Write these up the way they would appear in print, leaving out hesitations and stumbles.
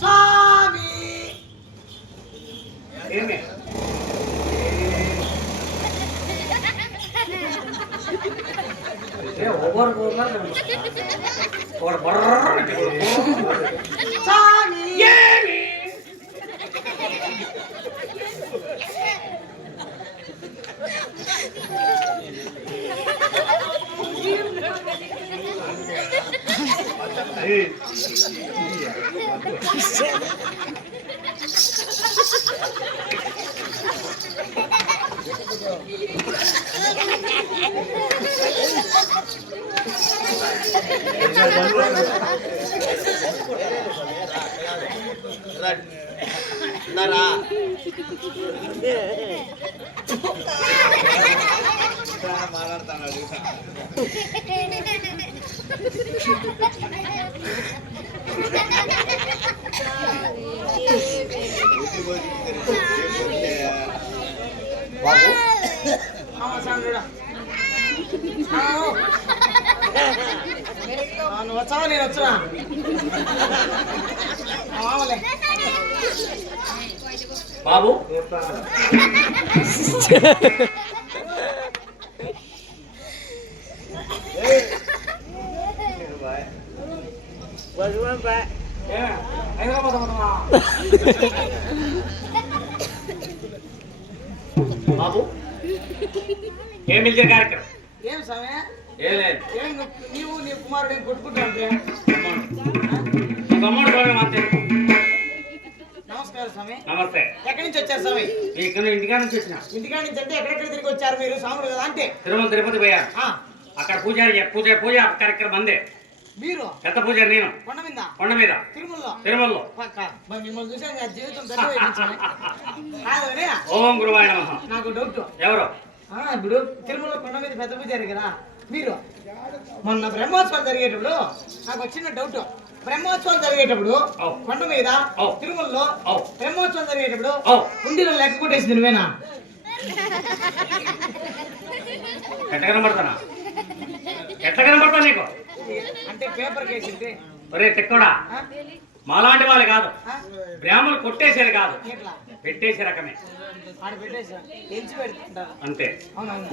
స్వామి ఏమి మాట్లాడతాను నువ్వు వచ్చావా నేను వచ్చునా బాబు బాబు ఏం పిలిచిన కార్యక్రమం ఏం సమయ ఏం లేదు నీవు నీ కుమారుడు ఏం కొట్టుకుంటా అమ్మడు స్వామి అంతే. నమస్కారం స్వామి. నమస్తే. ఎక్కడి నుంచి వచ్చారు స్వామి? ఇక్కడ ఇంటికాడ నుంచి వచ్చిన. ఇంటికాడ నుంచి అంటే ఎక్కడెక్కడ తిరిగి వచ్చారు మీరు? స్వాములు కదా అంటే తిరుమల తిరుపతి పోయా. అక్కడ పూజ కార్యక్రమం అందే. మీరు పెద్ద పూజారి నేను. కొండ మీద తిరుమలలో మిమ్మల్ని చూసాను జీవితం. ఓం గురువాయ నమః. నాకు డౌట్. ఎవరు? ఇప్పుడు తిరుమల కొండ మీద పెద్ద పూజారి కదా మీరు. మొన్న బ్రహ్మోత్సవం జరిగేటప్పుడు నాకు వచ్చిన డౌట్. బ్రహ్మోత్సవం జరిగేటప్పుడు కొండ మీద తిరుమలలో బ్రహ్మోత్సవం జరిగేటప్పుడు కుండీలో లెక్క కొట్టేసింది నువ్వేనా? ఎట్లా కనబడతానా? ఎట్లా కనబడతా నీకు? అంటే పేపర్ కేసింది. ఒరే తెక్కడా, మాలాంటి వాళ్ళు కాదు, బ్రాహ్మణులు కొట్టేసేది కాదు, పెట్టేసే రకమే అంతే.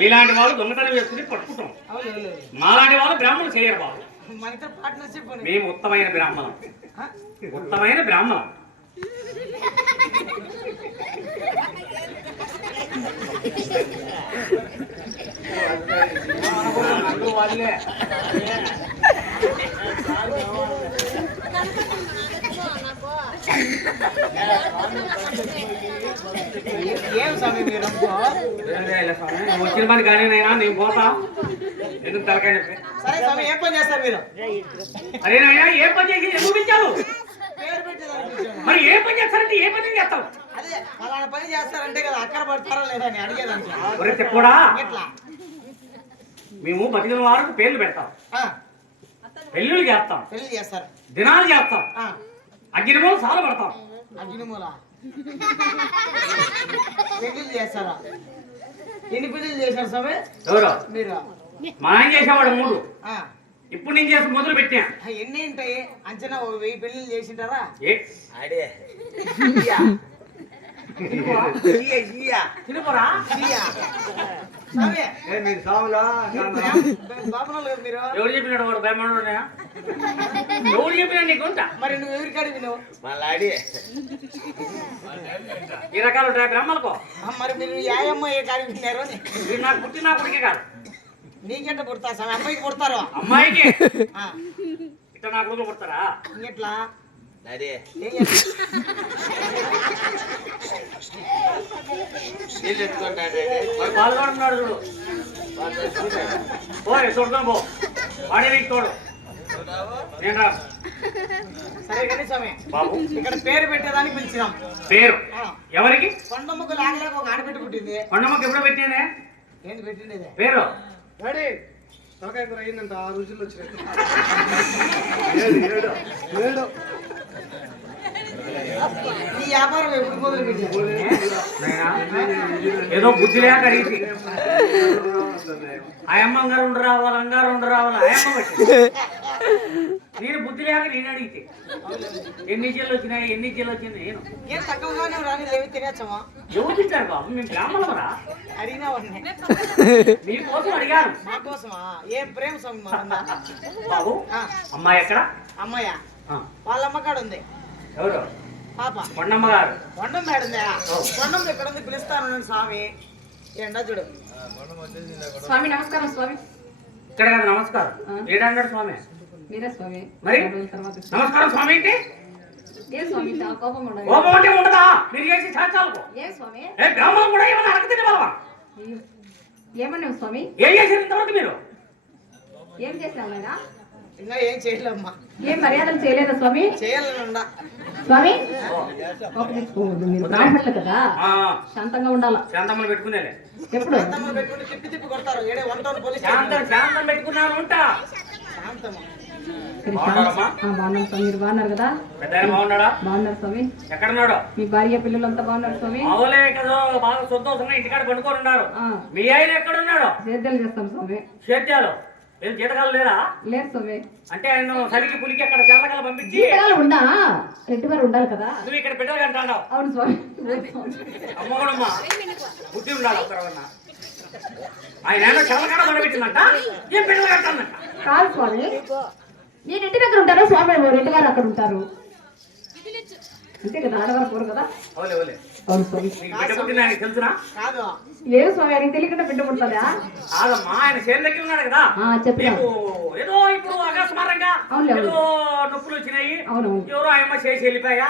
మీలాంటి వాళ్ళు దొంగతనం చేసుకుని పట్టుకుంటాం. మాలాంటి వాళ్ళు బ్రాహ్మణులు చేయరు బాబు. మేము ఉత్తమైన బ్రాహ్మణం. ఉత్తమైన బ్రాహ్మణం. వాళ్ళే ఏం స్వామి మీరు వచ్చిన పని కానీ నైనా నేను పోతా. ఎందుకు తలకాయ చెప్పి? సరే స్వామి, ఏం పని చేస్తారు మీరు? అరే నాయనా, ఏ పని చేసి ఎందుకు పిలిచావు? మరి ఏ పని చేస్తారంటే ఏ పని చేస్తావు? అదే అలాంటి పని చేస్తారంటే కదా అక్కడ పడతారా లేదా అని అడిగేదానికి. ఒరే చెప్పడా, ఎట్లా? మేము బతికిన వారికి పేర్లు పెడతాం, పెళ్ళిళ్ళు చేస్తాం, పెళ్లి చేస్తారు, దినాలు చేస్తాం, అగ్నిమూల సాలు పడతాం. అగ్నిమూల పెళ్లిళ్ళు చేస్తారా? ఎన్ని పెళ్లిళ్ళు చేశారు స్వామి? ఎవరు? మీరు. మా ఆయన చేసేవాడు 3. ఇప్పుడు నేను చేసి మొదలు పెట్టా. ఎన్ని ఉంటాయి అంచనా? 1000 పెళ్లిళ్ళు చేసింటారా? తిరుపరా ఎవరు చెప్పినాడు? వాడు బ్రాహ్మణుడు. ఎవరు చెప్పినా నీకు ఉంటా? మరి నువ్వు ఎవరికి అడిగినావు? ఈ రకాలు ఉంటాయి బ్రాహ్మణులకు. మరి మీరు యాయమ్మ ఏ కాడికి విన్నారు? నాకు పుట్టి నా పుడికే కాదు. నీకెంత పుడతా స్వామి? అమ్మాయికి పుడతారు. అమ్మాయికి ఇట్లా నా కొడుకు పుడతారా? ఇంకెట్లా? పాల్గొంటున్నాడు చూడు. పోయి చూడతాం పో. వాడే నీకు తోడు. నేను రా. సరే కానీ స్వామి, బాబు ఇక్కడ పేరు పెట్టేదానికి పిలిచినాం. పేరు ఎవరికి? కొండమ్మకు లాగలేక ఒక ఆడబెట్టి పుట్టింది. కొండమ్మకు ఎప్పుడు పెట్టిందే? ఏంటి పెట్టిండేది? పేరు అయిందంట. 6 రోజుల్లో వచ్చినట్టు ఈ వ్యాపారం ఎప్పుడు మొదలు పెట్టారు? ఏదో బుద్ధి లేక అడిగి ఆయమ్మ అంగారు ఉండి రావాలి, అంగారు ఉండి రావాలి. ఆయమ్మ పెట్టి నేను బుద్ధి బుద్ధి లేక నేను అడిగితే ఎన్ని జిల్లు వచ్చినాయి నేను ఏం తక్కువగానే రాని లేవి తినేచ్చమా ఎవరు తింటారు బాబు మేము బ్రాహ్మణులరా అడిగినా వాడిని మీకోసం అడిగాను మా కోసమా ఏం ప్రేమ స్వామి మా ఉందా? బాబు ఆ, అమ్మాయి ఎక్కడ అమ్మయ్య ఆ, వాళ్ళ అమ్మకాడు ఉంది ఎవరు పాప కొండమ్మ గారు కొండం మేడుందా కొండం ఎక్కడ ఉంది పిలుస్తాను స్వామి ఏంటా చూడు స్వామి నమస్కారం స్వామి. ఇక్కడ కదా నమస్కారం ఏడన్నాడు స్వామి మీరే స్వామి. మరి తర్వాత నమస్కారం స్వామి ఏంటి ఏం స్వామి చాలా కోపంగా ఉండదు. కోపం అంటే ఉండదా మీరు చేసి శాస్త్రాలకు ఏం స్వామి? ఏ బ్రాహ్మణం కూడా ఏమన్నా అడగతిని బలవా అయ్యో. ఏమన్నావు స్వామి? ఏం చేశారు ఇంతవరకు మీరు ఏం చేశావు ఆయన? ఇంకా ఏం చేయలేమ్మా ఏం మర్యాదలు చేయలేదా స్వామి? చేయాలనుండా స్వామి కోపం తెచ్చుకోవద్దు, మీరు బ్రాహ్మణులు కదా, ఆ, శాంతంగా ఉండాలా. శాంతమ్మను పెట్టుకునేలే ఎప్పుడు శాంతమ్మను పెట్టుకుని తిప్పి తిప్పి కొడతారు ఏడే 1 టౌన్ పోలీస్ శాంతం పెట్టుకున్నాను ఉంటా శాంతమ్మ సరే, బాగున్నారమ్మా? బాగున్నాను స్వామి. మీరు బాగున్నారు కదా? పెద్ద ఆయన బాగున్నాడా బాగున్నారు స్వామి. ఎక్కడున్నాడు మీ భార్య పిల్లలంతా బాగున్నారు స్వామి. మావులే కదా బాగా సంతోషంగా ఇంటికాడ పండుకొని ఉన్నారు ఆ, మీ ఆయన ఎక్కడున్నాడు సేద్యాలు చేస్తాం స్వామి. సేద్యాలు ఏం జీతకాలు లేరా లేదు స్వామి. అంటే ఆయన సలికి పులికి అక్కడ చల్లకలు పంపించి జీతకాలు ఉండా, రెడ్డి వారు ఉండాలి కదా. నువ్వు ఇక్కడ బిడ్డలు కంటాడు అవును స్వామి. అమ్మగడమ్మా బుద్ధి ఉండాలి ఒకరన్నా ఆయన ఏమో చల్లకడ పండబెట్టిందంట ఏం బిడ్డలు కంటానంట కాదు స్వామి, నేను ఇంటి దగ్గర ఉంటాను స్వామి, రెడ్డి గారు అక్కడ ఉంటారు అంతే కదా, ఆడవారు పోరు కదా. ఓలే ఓలే అవును స్వామి. నీకు బిడ్డ పుట్టింది ఆయనకి తెలుసునా కాదు లేదు స్వామి, ఆయనకి తెలియకుండా బిడ్డ పుడతాదా? కాదమ్మా ఆయన చేను దగ్గర ఉన్నాడు కదా చెప్పినా. నీకు ఏదో ఇప్పుడు అకస్మారంగా అవునులే, ఏదో నొప్పులు వచ్చినాయి అవునవును. ఎవరో ఆయమ్మ చేసి వెళ్ళిపోయా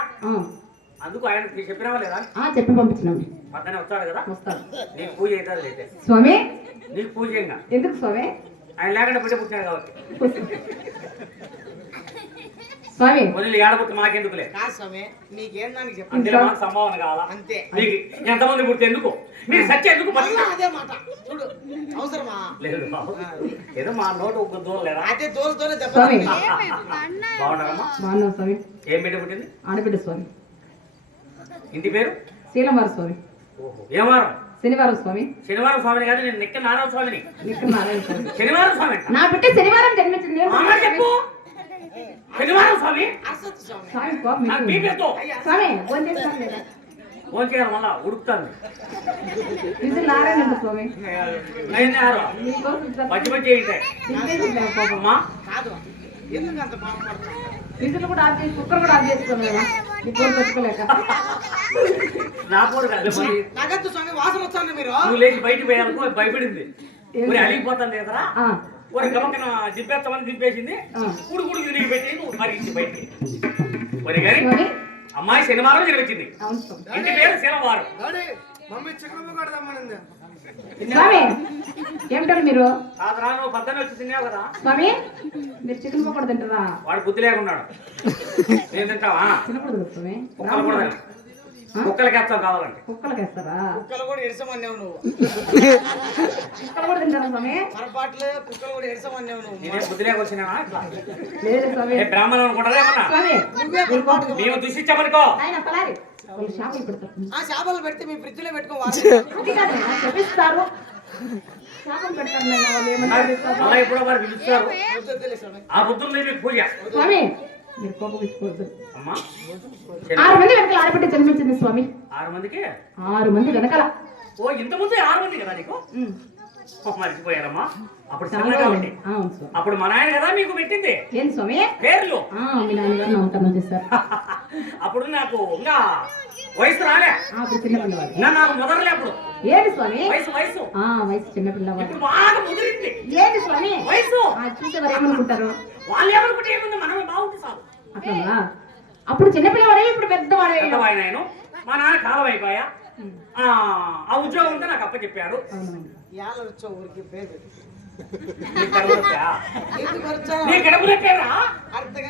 అందుకు ఆయన చెప్పినావా లేదా చెప్పి పంపించినాం. పక్కనే వస్తాడు కదా వస్తాను నీకు పూజ అవుతుంది అయితే స్వామి. నీకు పూజ ఇంకా ఎందుకు స్వామి? ఆయన లేకుండా బిడ్డ పుట్టినాడు కాబట్టి స్వామి వదిలి ఏడబుట్టి మాకెందుకులే కాదు స్వామి మీకేం దానికి చెప్పండి అందులో మాకు సంభావన కావాలా అంతే మీకు ఎంతమంది పుడితే ఎందుకు మీరు సత్య ఎందుకు మళ్ళా అదే మాట చూడు అవసరమా లేదు బాబు ఏదో మా నోటు ఒక దూరం లేదా అదే దోలతోనే దెబ్బ స్వామి. బాగున్నారమ్మా బాగున్నాం స్వామి. ఏం బిడ్డ పుట్టింది ఆడబిడ్డ స్వామి. ఇంటి పేరు శీలవారు స్వామి. ఓహో ఏం వారం శనివారం స్వామి. శనివారం స్వామిని కాదు నేను నిక్క నారాయణ స్వామిని నిక్కర నారాయణ స్వామి. శనివారం స్వామి అంట. నా బిడ్డ శనివారం జన్మించింది. నేను ఆ మాట చెప్పు శనివారం స్వామి అసలు స్వామి స్వామి కోపం నాకు ఎక్కువ. బీపీతో స్వామి ఫోన్ చేస్తాను లేదా? ఫోన్ చేయాలి మళ్ళా ఉడుకుతాను విజులు నారాయణ అంట స్వామి. మీకోసం పచ్చి పచ్చి చేయితాయి కోపం. అమ్మా కాదు ఎందుకు అంత బాధపడతావు విజులు కూడా ఆఫ్ చేసి కుక్కర్ కూడా ఆఫ్ చేసుకోవాలి కదా, నీ ఫోన్ పెట్టుకోలేక. నా పోరు కాదు మరి. నగద్దు స్వామి వాసన వస్తాను మీరు నువ్వు లేచి బయటికి పోయాలకు భయపడింది మరి అలిగిపోతాను లేదరా ఆ, ఒక గమకన దింపేస్తామని దింపేసింది ఆ. కుడు కుడు తిరిగి పెట్టి నువ్వు మరి ఇంటి బయటికి మరి కానీ స్వామి. అమ్మాయి శనివారం జరిగింది అవును స్వామి. ఇంటి పేరు శనివారం మమ్మీ చికెన్ కొడదామనింది స్వామి ఏమిటండి మీరు? కాదరా నువ్వు పద్దెని వచ్చి తిన్నావు కదా స్వామి మీరు చికెన్ పకోడా తింటారా? వాడు బుద్ధి లేకున్నాడు నేను తింటావా తినకూడదు స్వామి. కుక్కలు కూడా తిను. కుక్కలకి వేస్తావు కావాలంటే కుక్కలకి వేస్తారా? కుక్కలు కూడా ఎడసమన్నావు నువ్వు కుక్కలు కూడా తింటారా స్వామి? పొరపాట్లు కుక్కలు కూడా ఎడసమన్నావు నువ్వు నేనే బుద్ధి లేక వచ్చినావా ఇట్లా లేదు స్వామి. ఏ బ్రాహ్మణులు అనుకుంటారా ఏమన్నా స్వామి నువ్వే పొరపాటు మేము దుష్టించామనుకో ఆయన పలారి వాళ్ళు చేపలు పెడతారు. ఆ చేపలు పెడితే మీ ఫ్రిడ్జ్ లో పెట్టుకో అది కాదు చెప్పిస్తారు. చేపలు పెడతారు నాయన, వాళ్ళు ఏమంటారు స్వామి? అలా ఎప్పుడో వారు పిలుస్తారు స్వామి ఆ బుద్ధులు మీకు పూజ స్వామి మీరు కోపం ఇచ్చుకోవద్దు. అమ్మా 6 మంది వెనకాల ఆడబిడ్డ జన్మించింది స్వామి. 6 మందికి 6 మంది వెనకాల. ఓ ఇంతమంది 6 మంది కదా నీకు ఉమ్. ఓ, మర్చిపోయారమ్మా అప్పుడు చాలా చిన్న కాబట్టి అవును స్వామి. అప్పుడు మా నాయన కదా మీకు పెట్టింది ఏంటి స్వామి? పేర్లు మీ నాన్నగారు నమ్ముతామని చేస్తారు. అప్పుడు నాకు ఇంకా వయసు రాలే అప్పుడు చిన్నపిల్లవాడు. ఇంకా నాకు ముదరలే అప్పుడు ఏంటి స్వామి? వయసు వయసు వయసు చిన్నపిల్లవాడు. ఇప్పుడు బాగా ముదిరింది ఏంటి స్వామి? వయసు చూసేవారు ఏమనుకుంటారు? వాళ్ళు ఏమనుకుంటే ఏముంది మనమే బాగుంది సార్ అట్లా అప్పుడు చిన్నపిల్లవాడే ఇప్పుడు పెద్దవాడే. పెద్దవాయన ఆయన మా నాన్న కాలం అయిపోయా ఆ ఉద్యోగం ఉంటే నాకు అప్ప చెప్పాడు అవునవును. యాల వచ్చో ఊరికి పేరు నీ కడుపు నొప్పా? ఎందుకు వచ్చావు నీ కడుపు నొప్పేరా? అర్థం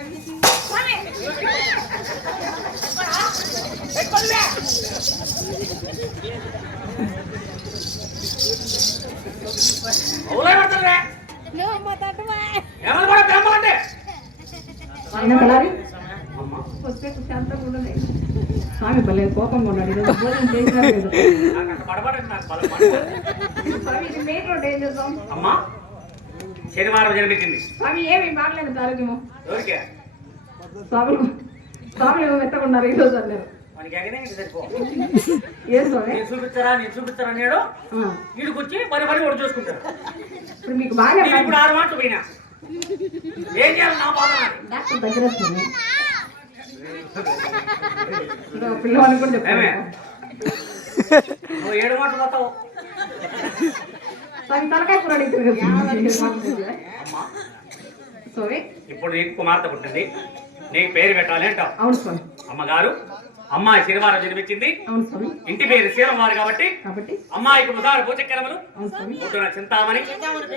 అవులే పడుతుందిరే. ఏమని కూడా బ్రహ్మలంటే ఆయన పలారి అమ్మా వస్తే శాంతంగా ఉండలే. స్వామి భలే కోపంగా ఉన్నాడు. ఈరోజు భోజనం చేసినా లేదు. నాకు అంత పడబడదు నాకు బలం పడదు. స్వామి ఇది మెయిన్ రోడ్ ఏం చేద్దాం? అమ్మా శనివారం జన్మించింది స్వామి ఏమి బాగలేదు ఆరోగ్యము. ఎవరికి స్వామి ఏమో మెత్తకున్నారు ఈరోజు అన్నారు. మనకి ఎగనే సరిపో ఏం స్వామి? నేను చూపిస్తారా నేడు వీడికి వచ్చి పని కూడా చూసుకుంటారు. ఇప్పుడు మీకు బాగా నేను ఇప్పుడు 6 మాటలు పోయినా ఏం చేయాలి నా బాధ నాకు. డాక్టర్ దగ్గర వస్తుంది. పిల్లవాడిని కూడా చెప్పాను. నువ్వు 7 మాటలు పోతావు. స్వామి తలకాయ కూర అడుగుతారు కదా అమ్మా స్వామి. ఇప్పుడు నీకు కుమార్తె పుట్టింది, నీకు పేరు పెట్టాలి అంటావు. అవును స్వామి. అమ్మగారు అమ్మాయి శనివారం జన్మించింది, అవును స్వామి. ఇంటి పేరు శీలంవారు కాబట్టి కాబట్టి అమ్మాయికి ముదారు పూచక్రమలు, అవును స్వామి. పుట్టిన చింతామణి,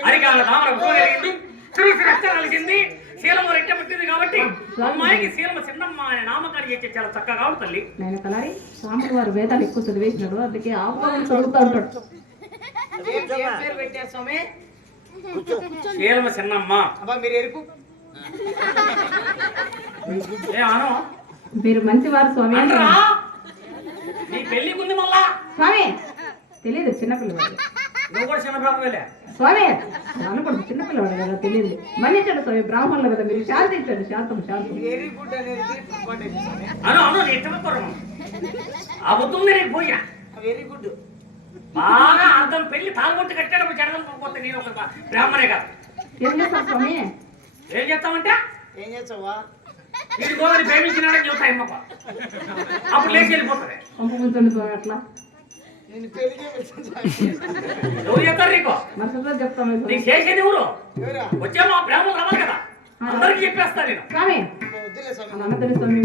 అరికాల తామర పూజలిగింది, శ్రీశ్రీ అక్షరాలిసింది, శీలము రెట్ట పుట్టింది కాబట్టి అమ్మాయికి శీలము చిన్నమ్మ అనే నామకాన్ని చేసి చాలా చక్కగా కావు తల్లి. నేను కలారి స్వామి వారు వేదాలు ఎక్కువ చదివేసినాడు, అందుకే ఆవులను చదువుతూ ఉంటాడు. ఏం పేరు పెట్టారు స్వామి? శీలము చిన్నమ్మ. అబ్బా మీరు ఎరుపు ఏమను మీరు మంచివారు స్వామి. అనరా నీ పెళ్లికి ఉంది మళ్ళా. స్వామి తెలియదు చిన్నపిల్లవాడు. నువ్వు కూడా చిన్న బ్రాహ్మణులే స్వామి అనుకోండి చిన్నపిల్లవాడు కదా తెలియదు. మన్నించండి స్వామి, బ్రాహ్మణులు కదా మీరు. శాంతించండి, శాంతం శాంతం. వెరీ గుడ్ అనేది ఇంపార్టెంట్ స్వామి. అను నీ ఇష్టపడతారు ఆ బుద్ధుంది నీకు పూజ వెరీ గుడ్. బాగా అర్థం. పెళ్లి తాగుబొట్టు కట్టేటప్పుడు జడగలు పోతే నేను ఒక బ్రాహ్మణే కాదు. ఏం చేస్తారు స్వామి? ఏం చేస్తామంటే ఏం చేస్తావా? వీడి గోదని ప్రేమించినాడని చెబుతా అమ్మప్ప, అప్పుడు లేచి వెళ్ళిపోతుంది. పంపుకుంటుంది స్వామి అట్లా. నేను పెళ్లి ఎవరు చెప్తారు నీకు? మరుసటిలో చెప్తాను నీకు చేసేది ఎవరు? ఎవరా? వచ్చే మా బ్రాహ్మణులు రావాలి కదా, అందరికి చెప్పేస్తా నేను. స్వామి. వద్దులే స్వామి. అన్నది స్వామి.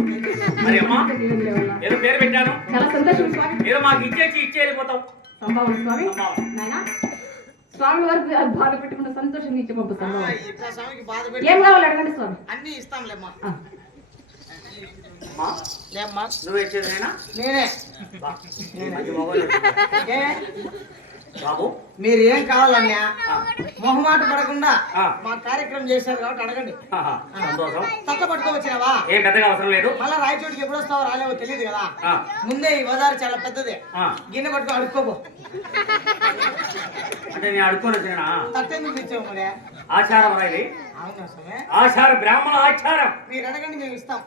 మరి అమ్మా దేవుని వల్ల. ఏదో పేరు పెట్టాను, చాలా సంతోషం స్వామి. ఏదో మాకు ఇచ్చి వెళ్ళిపోతాం. సంభావన స్వామి. సంభావన. నాయనా స్వామి వారికి బాధ పెట్టుకున్న సంతోషం ఇచ్చి పంపు సంభావన. ఇట్లా స్వామికి బాధ ఏం పెట్టి కావాలి అడగండి స్వామి. అన్ని ఇస్తాంలేమ్మా. ఆ. అమ్మా లేమ్మా నువ్వు ఇచ్చేది నేనా? నేనే. మంచి మొగోళ్ళు. ఏ? బాబు మీరు ఏం కావాలన్నా ఆ, మొహమాట పడకుండా ఆ. మా కార్యక్రమం చేశారు కాబట్టి అడగండి. ఆహా, సంతోషం. తక్క పట్టుకోవచ్చినావా? ఏం పెద్దగా అవసరం లేదు. మళ్ళా రాయచోటికి ఎప్పుడు వస్తావో రాలేవో తెలియదు కదా. ఆ, ముందే ఈ బజారు చాలా పెద్దదే. ఆ. గిన్నె పట్టుకో అడుక్కోబో. అంటే నేను అడుక్కొని వచ్చినా తట్టెందుకు ఇచ్చావు మరి? ఆచారం అనేది. అవునా స్వామి? ఆచారం బ్రాహ్మణ ఆచారం మీరు అడగండి మేము ఇస్తాం.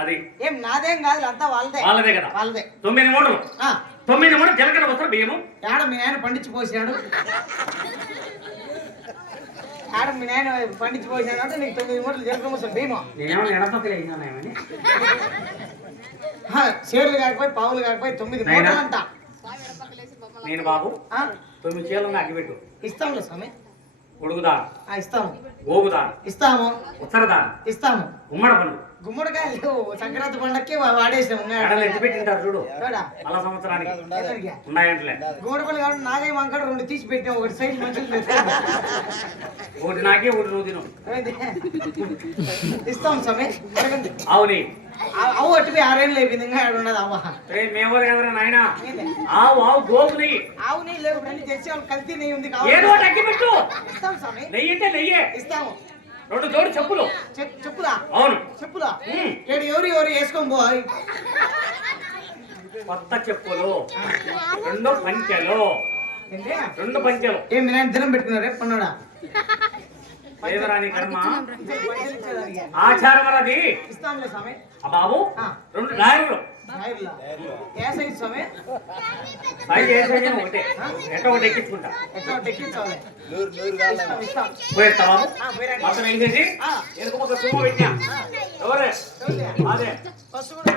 అది. ఏం నాదేం కాదు, అంతా వాళ్ళదే. వాళ్ళదే కదా. వాళ్ళదే. 9 మూటలు, ఆ, 9 మూటలు జీలకర్ర వస్తారు బియ్యము. ఆడ మీ నాయన పండించి పోసాడు. ఆడ మీ నాయన పండించి పోసాడు అంటే నీకు 9 మూటలు జీలకర్ర పోసాడు భీమా. నేనేమో ఎడపక్కలు వేసినానేమని. షేర్లు కాకపోయి పావులు కాకపోయి 9 నాయనా. మూటలు అంట. నేను బాబు ఆ, 9 చీలను అగ్గిపెట్టు. ఇస్తాంలే స్వామి. ఉడుగుదాను, ఇస్తాము గోగుదాను, ఇస్తాము ఉత్తరదాను, ఇస్తాము. ఉమ్మడ పనులు గుమ్మడికాయలు సంక్రాంతి పండక్కి వాడేసాం. ఎడలు ఎత్తి పెట్టింటారు చూడు, ఎవడా? మళ్ళా సంవత్సరానికి ఎవరికి? ఉన్నాయంటలే. గుమ్మడి పళ్ళు కాబట్టి నాగయ్య వంకడ 2 తీసి పెట్టాం. ఒకటి సైడ్ మంచిది ఒకటి నాకే ఒకటి నువ్వు తిను. ఇస్తాం స్వామి. అడగండి. ఆవుని అవ్వ అట్టుపోయి 6 ఏళ్ళు అయిపోయింది, ఇంకా ఆడ ఉన్నది అవ్వ. మేమో ఎవరైనా నాయన ఆవు ఆవు గోగు నెయ్యి ఆవు నెయ్యి లేవు, అన్ని తెచ్చి వాళ్ళు కల్తీ నెయ్యి ఉంది ఏదో ఒకటి అగ్గిపెట్టు. ఇస్తాం స్వామి. నెయ్యి అంటే నెయ్యే. ఇస్తాము. 2 జోడు చెప్పులు. చెప్పులా? అవును. చెప్పులా? ఎవరు వేసుకోం పో. కొత్త చెప్పులు, 2 పంచెలు. ఏంటి? 2 పంచెలు. ఏం మీ నాయన దినం పెట్టుకున్నారు రేపు పన్నాడా? దేవరాని కర్మ పైసలు ఇచ్చేదానికి. ఆచారం అది. ఇస్తాంలే స్వామి. ఆ బాబు ఆ. 2 లాయర్లు. రాయర్లా? ఏ సైజ్ స్వామి? సైజ్ ఏ సైజ్ అని ఒకటే. ఎట్ట ఒకటి ఎక్కించుకుంటా. ఎట్లా ఎక్కించాలి? ఇస్తాం. పోయేస్తా బాబు. పోయిరండి. మొత్తం వేసేసి ఆ. ఎందుకు ఒక సుమ్మ పెట్టినా. ఎవరే ఎవరులే? అదే ఫస్ట్ కూడా